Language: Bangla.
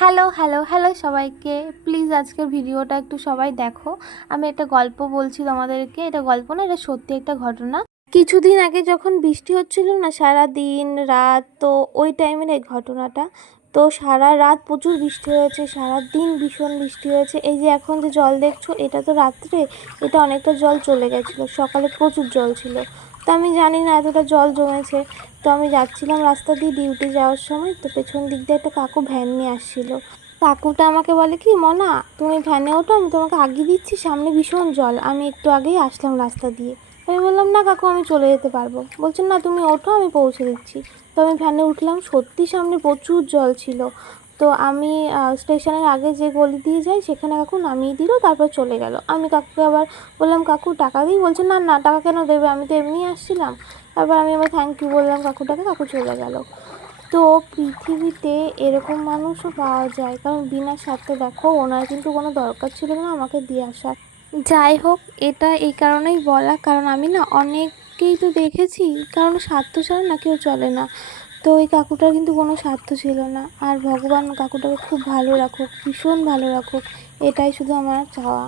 হ্যালো হ্যালো হ্যালো সবাইকে, প্লিজ আজকের ভিডিওটা একটু সবাই দেখো। আমি একটা গল্প বলছি তোমাদেরকে। এটা গল্প না, এটা সত্যি একটা ঘটনা। কিছুদিন আগে যখন বৃষ্টি হচ্ছিল না সারা দিন রাত, তো ওই টাইমের এই ঘটনাটা। তো সারা রাত প্রচুর বৃষ্টি হয়েছে, সারা দিন ভীষণ বৃষ্টি হয়েছে। এই যে এখন যে জল দেখছো, এটা তো রাত্রে, এটা অনেকটা জল চলে গেছিলো, সকালে প্রচুর জল ছিল। তো আমি জানি না এতটা জল জমেছে। তো আমি যাচ্ছিলাম রাস্তা দিয়ে ডিউটি যাওয়ার সময়, তো পেছন দিক দিয়ে একটা কাকু ভ্যান নিয়ে আসছিল। কাকুটা আমাকে বলে কি, মনা তুমি ভ্যানে ওঠো, আমি তোমাকে আগিয়ে দিচ্ছি, সামনে ভীষণ জল, আমি একটু আগেই আসলাম রাস্তা দিয়ে। আমি বললাম না কাকু, আমি চলে যেতে পারবো। বলছেন না তুমি ওঠো, আমি পৌঁছে দিচ্ছি। তো আমি ভ্যানে উঠলাম, সত্যি সামনে প্রচুর জল ছিল। তো আমি স্টেশনের আগে যে গলি দিয়ে যাই সেখানে কাকু নামিয়ে দিল, তারপর চলে গেল। আমি কাকুকে আবার বললাম কাকু টাকা দিই, বলছে না না টাকা কেন দেবে, আমি তো এমনি আসছিলাম। তারপর আমি আবার থ্যাংক ইউ বললাম কাকুটাকে, কাকু চলে গেল। তো পৃথিবীতে এরকম মানুষও পাওয়া যায়, কারণ বিনা স্বার্থে, দেখো ওনার কিন্তু কোনো দরকার ছিল না আমাকে দিয়ে আসার। যাই হোক, এটা এই কারণেই বলা, কারণ আমি না অনেককেই তো দেখেছি, কারণ স্বার্থ ছাড়া না কেউ চলে না। তো ওই কাকুটার কিন্তু কোনো স্বার্থ ছিল না। আর ভগবান কাকুটাকে খুব ভালো রাখুক, ভীষণ ভালো রাখুক, এটাই শুধু আমার চাওয়া।